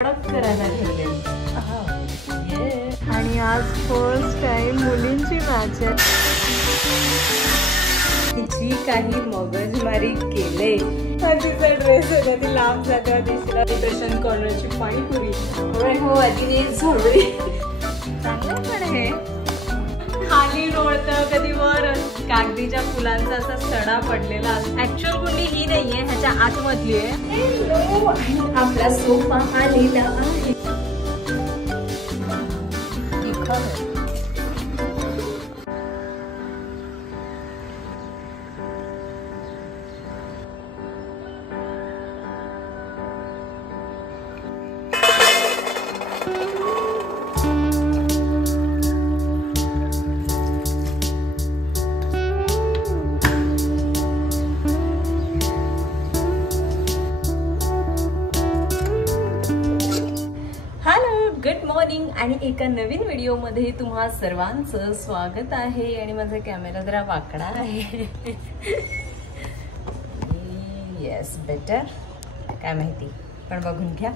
करायला ठेवलेली आणि आज फर्स्ट टाइम मुलींची मॅच आहे. जी काही मगजमारी केले तिचा ड्रेस आहे ती लांब जागा दिसला. स्टेशन कॉर्नरची पाणीपुरी हो आधी झोळी चांगलं पण हे खाली लोळतं कधी वर कागदीच्या फुलांचा असा सडा पडलेला. ऍक्च्युअल कुंडी ही नाहीये, ह्याच्या आतमधली आहे. आपला सोफा आलेला आहे. गुड मॉर्निंग आणि एका नवीन व्हिडिओमध्ये तुम्हा सर्वांचं स्वागत आहे. आणि माझा कॅमेरा जरा वाकडा आहे. येस बेटर काय माहिती पण बघून घ्या.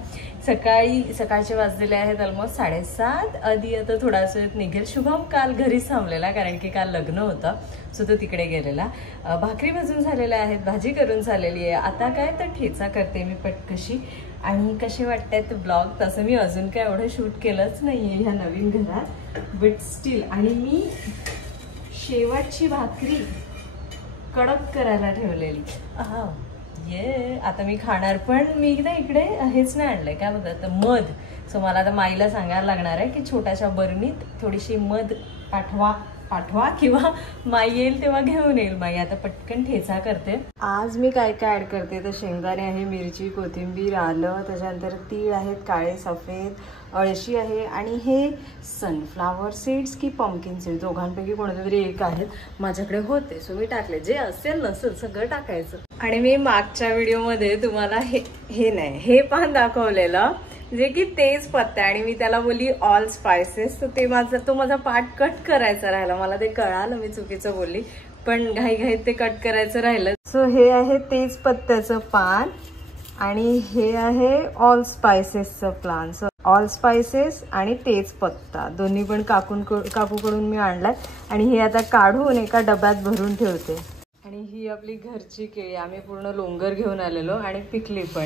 सकाळचे वाजलेले आहेत ऑलमोस्ट 7:30. आधी आता थोडासा निघेल. शुभम काल घरीच थांबलेला कारण की काल लग्न होतं सो तो तिकडे गेलेला. भाकरी भाजून झालेल्या आहेत, भाजी करून झालेली आहे. आता काय तर ठेचा करते मी पटकशी. आणि कसे वाटतात ब्लॉग. तसं मी अजून काय एवढं शूट केलंच नाहीये ह्या नवीन घरात बट स्टील. आणि मी शेवटची भाकरी कडक करायला ठेवलेली. ये आता मी खाणार पण मी ना इकडे हेच नाही आणलंय काय बोलतात मध. सो मला आता माईला सांगायला लागणार आहे की छोट्याशा बरणीत थोडीशी मध पाठवा किंवा माई येईल तेव्हा घेऊन येईल. माई आता पटकन ठेचा करते. आज मी काय काय ऍड करते तर शेंगदाणे आहे, मिरची, कोथिंबीर, आलं, त्याच्यानंतर तीळ आहेत काळे सफेद, अळशी आहे आणि हे सनफ्लावर सीड्स की पंपकिन सीड दोघांपैकी कोणते तरी एक आहेत माझ्याकडे होते सो मी टाकले. जे असेल नसेल सगळं टाकायचं. आणि मी मागच्या व्हिडिओमध्ये तुम्हाला हे पान दाखवलेलं जे की तेज पत्ता आणि मी त्याला बोलली ऑल स्पायसेस. तर तो माझा पार्ट कट करायचा राहिला. मला ते कळालं मी चुकीचं बोलली पण घाईघाईत ते कट करायचं राहिलं. सो हे आहे तेज पत्त्याचं पान आणि हे आहे ऑल स्पायसेसचं प्लान. सो ऑल स्पायसेस आणि तेज पत्ता दोन्ही पण काकूकडून मी आणलाय. आणि हे आता काढून एका डब्यात भरून ठेवते. आणि ही आपली घरची केळी आम्ही पूर्ण लोंगर घेऊन आलेलो आणि पिकली पण.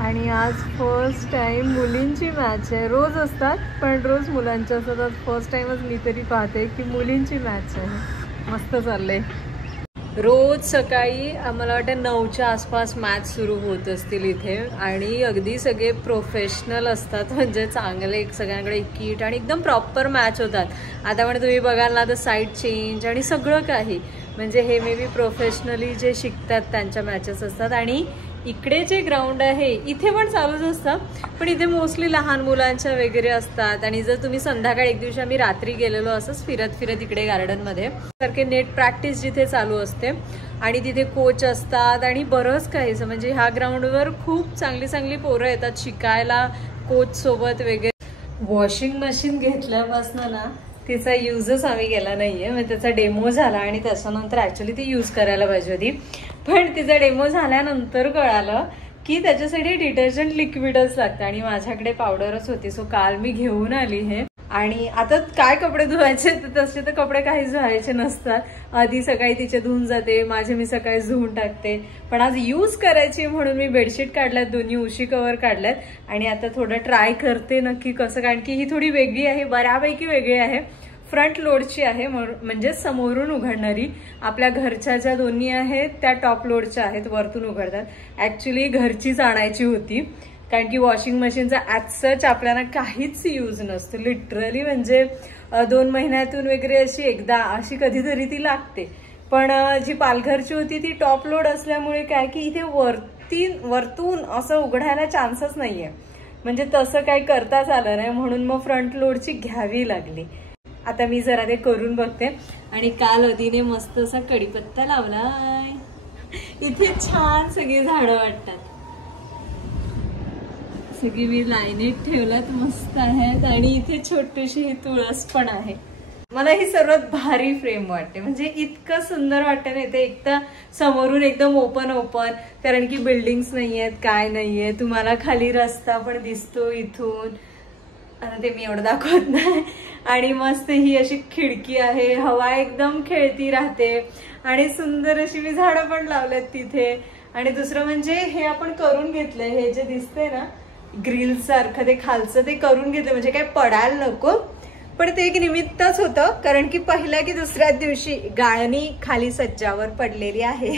आणि आज फर्स्ट टाइम मुलींची मॅच आहे. रोज असतात पण रोज मुलांच्या असतात. आज फर्स्ट टाइमच मी तरी पाहते की मुलींची मॅच आहे. मस्त चाललंय. रोज सकाळी मला वाटतं 9च्या आसपास मॅच सुरू होत असतील इथे. आणि अगदी सगळे प्रोफेशनल असतात म्हणजे चांगले सगळ्यांकडे किट आणि एकदम प्रॉपर मॅच होतात. आता पण तुम्ही बघाल ना तर साईड चेंज आणि सगळं काही म्हणजे हे मे बी प्रोफेशनली जे शिकतात त्यांच्या मॅचेस असतात. आणि इकडे जे ग्राउंड आहे इथे पण चालूच असतं पण इथे मोस्टली लहान मुलांच्या वगैरे असतात. आणि जर तुम्ही संध्याकाळी एक दिवशी आम्ही रात्री गेलेलो असंच फिरत इकडे गार्डनमध्ये सारखे नेट प्रॅक्टिस जिथे चालू असते आणि तिथे कोच असतात आणि बरंच काही. म्हणजे ह्या ग्राउंडवर खूप चांगली पोरं येतात शिकायला कोच सोबत वगैरे. वॉशिंग मशीन घेतल्यापासून ना तिचा यूजच आम्ही केला नाहीये. म्हणजे त्याचा डेमो झाला आणि त्याच्यानंतर ऍक्च्युली ती यूज करायला पाहिजे होती पण तिचा डेमो झाल्यानंतर कळालं की त्याच्यासाठी डिटर्जंट लिक्विडच लागतं आणि माझ्याकडे पावडरच होती. सो काल मी घेऊन आली हे. आणि आता काय कपडे धुवायचे तर तसे तर कपडे काहीच धुवायचे नसतात. आधी सकाळी तिचे धुवून जाते, माझे मी सकाळी धुवून टाकते. पण आज यूज करायची म्हणून मी बेडशीट काढल्यात, दोन्ही उशी कव्हर काढल्यात आणि आता थोडं ट्राय करते नक्की कसं. कारण की ही थोडी वेगळी आहे, बऱ्यापैकी वेगळी आहे. फ्रंट लोडची आहे म्हणजे समोरून उघडणारी. आपल्या घरच्या ज्या दोन्ही आहेत त्या टॉप लोडच्या आहेत, वरतून उघडतात. ऍक्च्युली घरचीच आणायची होती कारण की वॉशिंग मशीनचा ॲज सच आपल्याला काहीच यूज नसतो लिटरली. म्हणजे 2 महिन्यातून वगैरे अशी कधीतरी ती लागते. पण जी पालघरची होती ती टॉप लोड असल्यामुळे काय की इथे वरतून असं उघडायला चान्सच नाहीये. म्हणजे तसं काही करताच आलं नाही म्हणून मग फ्रंट लोडची घ्यावी लागली. आता मी जरा ते करून बघते. आणि काल अदीने मस्त असा कढीपत्ता लावलाय. इथे छान सगळी झाडं वाटतात. सगळी मी लाईनीत ठेवल्यात मस्त आहेत. आणि इथे छोटीशी ही तुळस पण आहे. मला ही सर्वात भारी फ्रेम वाटते, म्हणजे इतकं सुंदर वाटतं ना ते. एक तर समोरून एकदम ओपन ओपन, कारण की बिल्डिंग्स नाही आहेत, काय नाहीये, तुम्हाला खाली रस्ता पण दिसतो इथून. आता ते मी एवढं दाखवत नाही. आणि मस्त ही अशी खिडकी आहे, हवा एकदम खेळती राहते. आणि सुंदर अशी मी झाडं पण लावलेत तिथे. आणि दुसरं म्हणजे हे आपण करून घेतलंय, हे जे दिसतंय ना ग्रिल सारखं, ते खालचं ते करून घेतलं, म्हणजे काय पडायला नको. पण ते एक निमित्तच होतं, कारण की पहिल्या की दुसऱ्या दिवशी गाळणी खाली सज्जावर पडलेली आहे.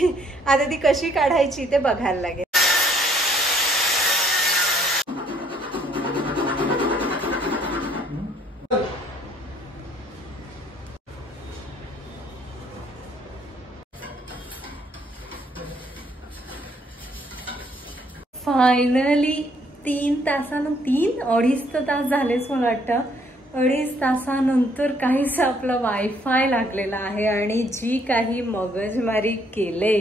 आता ती कशी काढायची ते बघायला लागेल. फायनली 3 तासानंतर, 2.5 तास झालेच मला वाटतं. 2.5 तासानंतर काहीच आपलं वायफाय लागलेला आहे. आणि जी काही मगजमारी केले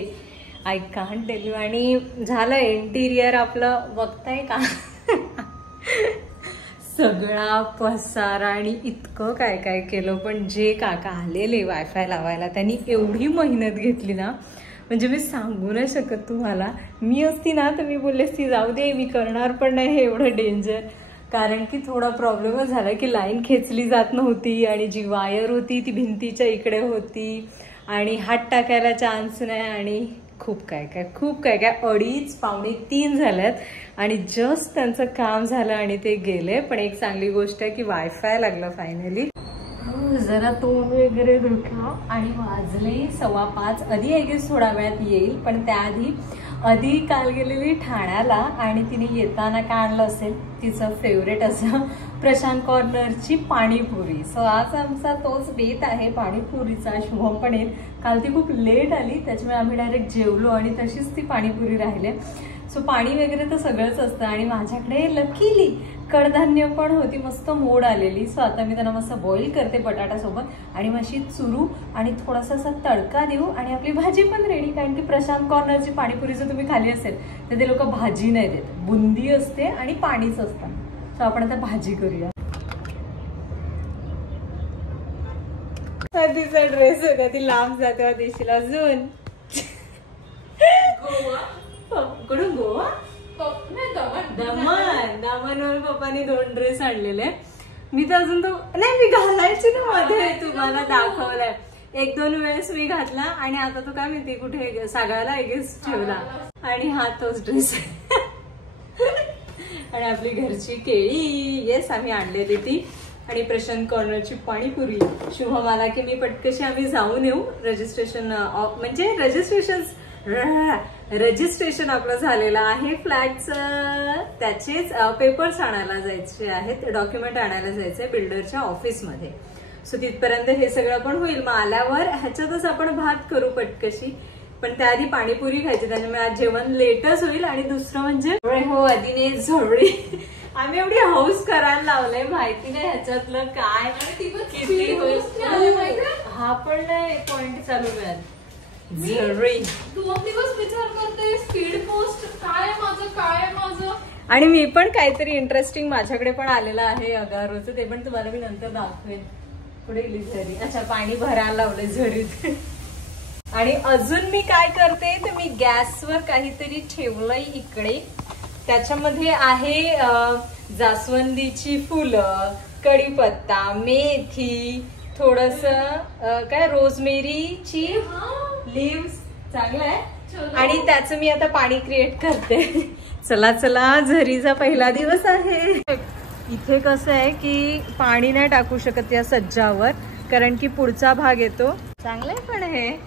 आय कांट टेल यू. आणि झालं इंटिरियर आपलं, बघताय का सगळा पसारा आणि इतकं काय काय केलं. पण जे काका आलेले वायफाय लावायला त्यांनी एवढी मेहनत घेतली ना, म्हणजे मी सांगू नाही शकत तुम्हाला. मी असती ना तर मी बोलले असती जाऊ दे, मी करणार पण नाही हे एवढं डेंजर. कारण की थोडा प्रॉब्लेमच झाला की लाईन खेचली जात नव्हती आणि जी वायर होती ती भिंतीच्या इकडे होती आणि हात टाकायला चान्स नाही आणि खूप काय काय 2:30 पावणे 3 झाल्यात आणि जस्ट त्यांचं काम झालं आणि ते गेले. पण एक चांगली गोष्ट आहे की वायफाय लागलं फायनली. जरा तोंड वगैरे धुतलं आणि वाजले 5:15. आधी आय गेस थोड्या वेळात येईल, पण त्याआधी आधी काल गेलेली ठाण्याला आणि तिने येताना काय आणलं असेल तिचं फेवरेट असं प्रशांत कॉर्नरची पाणीपुरी. सो आज आमचा तोच बेत आहे पाणीपुरीचा. शुभम पण येईल. काल ती खूप लेट आली त्याच्यामुळे आम्ही डायरेक्ट जेवलो आणि तशीच ती पाणीपुरी राहिले. सो पाणी वगैरे तर सगळंच असतं आणि माझ्याकडे लकीली कडधान्य पण होती, मस्त मोड आलेली. सो आता मी त्यांना मस्त बॉईल करते बटाट्यासोबत आणि मशी चुरू आणि थोडासा असा तडका देऊ आणि आपली भाजी पण रेडी. कारण की प्रशांत कॉर्नरची पाणीपुरी जर तुम्ही खाली असेल तर ते लोक भाजी नाही देत, बुंदी असते आणि पाणीच असतं. सो आपण आता भाजी करूया. तिचा ड्रेस होता ती लांब जाते देशील अजून. कुठून गोवा? दमन पप्पानी 2 ड्रेस आणलेले. मी तर अजून तो नाही मी घालायची ना मध्ये, तुम्हाला दाखवलाय 1-2 वेळेस मी घातला आणि आता तो काय माहिती कुठे सागायला एगेस ठेवला आणि हा तोच ड्रेस. आणि आपली घरची केळी येस आम्ही आणलेली ती आणि प्रशांत कॉर्नरची पाणीपुरी. शुभम आला की मी पटकशी आम्ही जाऊन येऊ. रजिस्ट्रेशन म्हणजे रजिस्ट्रेशन आपलं झालेलं आहे फ्लॅटचं, त्याचेच पेपर्स आणायला जायचे आहेत, डॉक्युमेंट आणायला जायचंय बिल्डरच्या ऑफिसमध्ये. सो तिथपर्यंत हे सगळं पण होईल. मग आल्यावर ह्याच्यातच आपण भात करू पटकशी, पण त्याआधी पाणीपुरी खायची त्याच्यामुळे आज जेवण लेटच होईल. आणि दुसरं म्हणजे हो आधीने झोळी आम्ही एवढी हौस करायला लावलंय माहिती नाही ह्याच्यातलं काय किती होईल. हा पण नाही पॉइंट चालू आहे. आणि मी पण काहीतरी इंटरेस्टिंग माझ्याकडे पण आलेलं आहे अगारोचं, ते पण तुम्हाला मी नंतर दाखवेन. पुढे गेली झरी. अच्छा पाणी भरायला लावलंय झरीत. आणि अजून मी काय करते तर मी गॅसवर काहीतरी ठेवलंय इकडे. त्याच्यामध्ये आहे जास्वंदीची फुलं, कढीपत्ता, मेथी, थोडस काय रोजमेरीची लीव्स, चांगलं आहे. आणि त्याचं मी आता पाणी क्रिएट करते. चला चला झरीचा पहिला दिवस आहे. इथे कसं आहे की पाणी नाही टाकू शकत या सज्जावर कारण की पुढचा भाग येतो. चांगलं आहे पण हे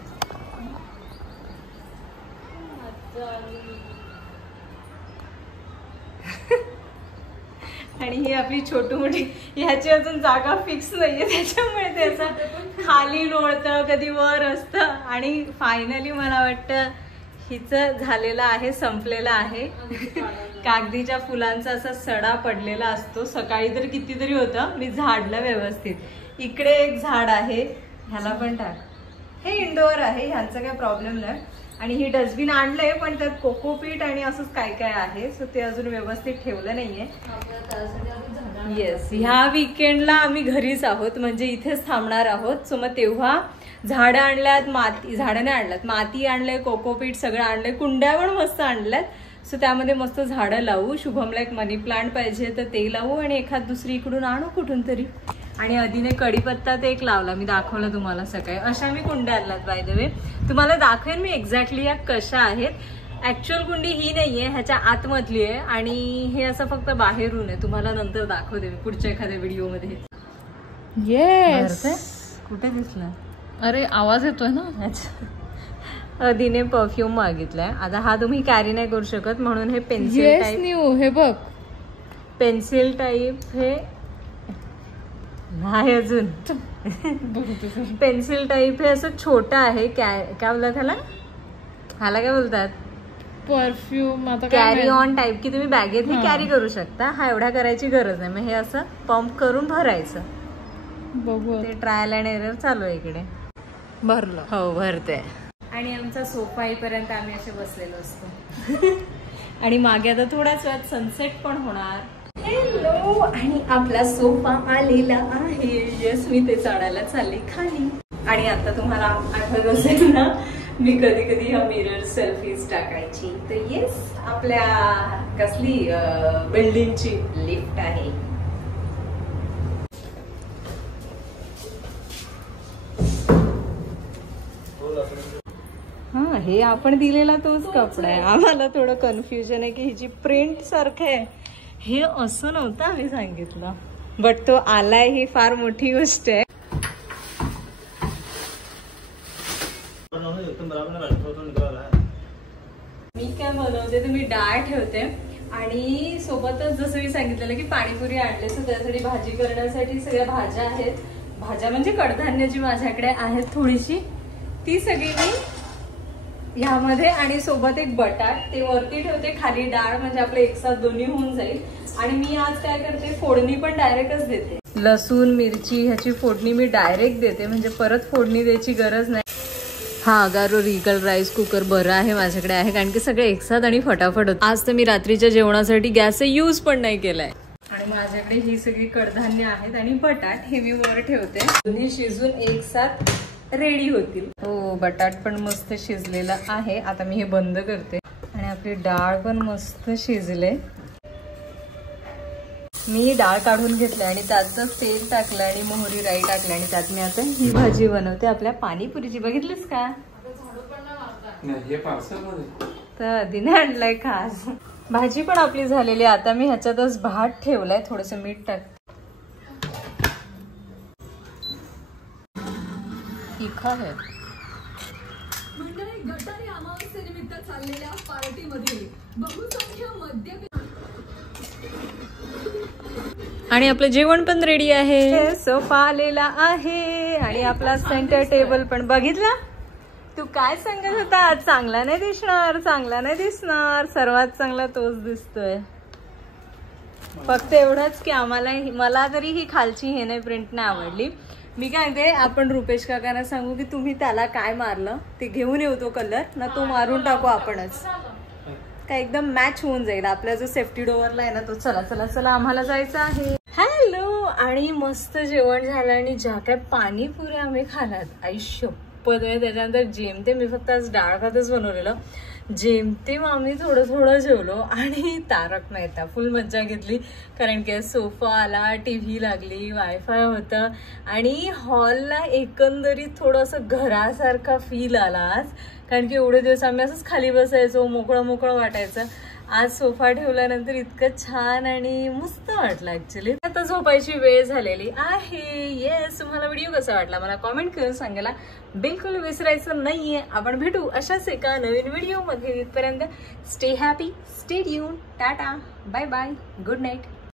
आणि ही आपली छोटी मोठी ह्याची अजून जागा फिक्स नाहीये त्याच्यामुळे त्याचं खाली लोळतं कधी वर असतं. आणि फायनली मला वाटतं हिचं झालेलं आहे, संपलेलं आहे. कागदीच्या फुलांचा असा सडा पडलेला असतो. सकाळी तर कितीतरी होतं, मी झाडलं व्यवस्थित. इकडे एक झाड आहे, ह्याला पण टाक. हे इंडोअर आहे, ह्यांचा काही प्रॉब्लेम नाही. आणि ही डस्टबिन आणलंय पण त्यात कोकोपीट आणि असंच काय काय आहे. सो ते अजून व्यवस्थित ठेवलं नाहीये. येस, ह्या विकेंडला आम्ही घरीच आहोत, म्हणजे इथेच थांबणार आहोत. सो मग तेव्हा झाडं आणल्यात, झाडं नाही आणल्यात, माती आणलंय, कोकोपीट सगळं आणलंय, कुंड्या पण मस्त आणल्यात. सो त्यामध्ये मस्त झाडं लावू. शुभमला एक मनी प्लांट पाहिजे तर ते लावू आणि एखाद दुसरी इकडून आणू कुठून तरी. आणि अदिने कढीपत्ता ते एक लावला, मी दाखवलं तुम्हाला सकाळी. अशा मी कुंड्या आणल्यात बाय द वे. तुम्हाला दाखवेन मी एक्झॅक्टली या कशा आहेत. ऍक्च्युअल कुंडी ही नाहीये, ह्याच्या आतमधली आहे आणि हे असं फक्त बाहेरून आहे. तुम्हाला नंतर दाखवते मी पुढच्या एखाद्या व्हिडिओमध्ये. येस, कुठे दिसलं? अरे आवाज येतोय ना. अदिने परफ्यूम मागितलाय. आता हा तुम्ही कॅरी नाही करू शकत म्हणून हे पेन्सिल टाईप. न्यू, हे बघ पेन्सिल टाईप हे नाही अजून. पेन्सिल टाईप हे असं छोटं आहे. काय बोलतात ह्याला काय बोलतात? परफ्यूम. आता कॅरी ऑन टाईप की तुम्ही बॅगेत ही कॅरी करू शकता. हा एवढा करायची गरज नाही. मग हे असं पंप करून भरायचं. बघू, ते ट्रायल अँड एरर चालू आहे इकडे. भरलं. हो, भरते. आणि आमचा सोफा येईपर्यंत आम्ही असे बसलेलो असतो. आणि मागे आता थोड्याच वेळात सनसेट पण होणार. हॅलो, आणि आपला सोफा आलेला आहे. येस, मी ते चढायला चालले खाली. आणि आता तुम्हाला आठवत असेल ना, मी कधी कधी ह्या मिरर सेल्फीज टाकायची. तर येस, आपल्या कसली बिल्डिंगची लिफ्ट आहे. हा, हे आपण दिलेला तोच कपडा आहे. आम्हाला थोडं कन्फ्युजन आहे की हिची प्रिंट सारखं आहे. हे असं नव्हतं आम्ही सांगितलं, बट तो आलाय ही फार मोठी गोष्ट आहे. मी काय बनवते तर मी डाळ ठेवते आणि सोबतच जसं मी सांगितलेलं की पाणीपुरी आणले. सो त्यासाठी भाजी करण्यासाठी सगळ्या भाज्या आहेत. भाज्या म्हणजे कडधान्य जी माझ्याकडे आहेत थोडीशी, ती सगळी मी ह्यामध्ये, आणि सोबत एक बटाट ते वरती ठेवते, खाली डाळ, म्हणजे आपलं एक साथ दोन्ही होऊन जाईल. आणि मी आज काय करते, फोडणी पण डायरेक्टच देते. लसूण मिरची ह्याची फोडणी मी डायरेक्ट देते, म्हणजे परत फोडणी द्यायची गरज नाही. हा, अगारो रिगल राईस कुकर बरं आहे माझ्याकडे आहे, कारण की सगळे एक साथ आणि फटाफट होतं. आज तर मी रात्रीच्या जेवणासाठी गॅसचा यूज पण नाही केलाय. आणि माझ्याकडे ही सगळी कडधान्य आहेत आणि बटाट हे मी वर ठेवते, दोन्ही शिजून एक साथ रेडी होतील. हो, बटाट पण मस्त शिजलेला आहे. आता मी हे बंद करते. आणि आपली डाळ पण मस्त शिजले. मी डाळ काढून घेतली आणि त्यातच तेल टाकलं आणि मोहरी राई टाकलं आणि त्यात मी आता ही भाजी बनवते आपल्या पाणीपुरीची. बघितलीस का? तर आधीने आणलाय खास. भाजी पण आपली झालेली. आता मी ह्याच्यातच भात ठेवलाय, थोडस मीठ टाक. गटारी अमावस्येनिमित्त चाललेल्या पार्टीमध्ये बहुसंख्य मद्य. आणि आपलं जेवण पण रेडी आहे. सोफा आलेला आहे आणि आपला सेंटर टेबल पण. बघितला? तू काय सांगत होता? चांगला नाही दिसणार, चांगला नाही दिसणार. सर्वात चांगला तोच दिसतोय. फक्त एवढंच की मला तरी ही खालची हे नाही, प्रिंट नाही आवडली. मी काय ते, आपण रुपेश काकांना सांगू की तुम्ही त्याला काय मारलं ते घेऊन येऊ, तो कलर ना, तो मारून टाकू आपणच. काय एकदम मॅच होऊन जाईल. आपला जो सेफ्टी डोअरला आहे ना तो. चला चला चला, आम्हाला जायचं आहे. हॅलो, आणि मस्त जेवण झालं आणि ज्या काय पाणीपुऱ्या आम्ही खाल्यात, आयुष्यपद आहे. त्याच्यानंतर जेमतेम, मी फक्त आज डाळ भातच बनवलेलं, जेमतेम आम्ही थोडं थोडं जेवलो. आणि तारक मेहता फुल मज्जा घेतली, कारण की सोफा आला, टीव्ही लागली, वायफाय होतं आणि हॉलला एकंदरीत थोडंसं घरासारखा फील आला आज. कारण की एवढे दिवस आम्ही असंच खाली बसायचो, मोकळं मोकळं वाटायचं. आज सोफा ठेवल्यानंतर इतकं छान आणि मस्त वाटलं ऍक्च्युली. आता झोपायची वेळ झालेली आहे. येस, तुम्हाला व्हिडिओ कसा वाटला मला कॉमेंट करून सांगायला बिलकुल विसरायचं नाहीये. आपण भेटू अशाच एका नवीन व्हिडिओ मध्ये. इथपर्यंत stay happy, stay tune, tata, bye bye, good night.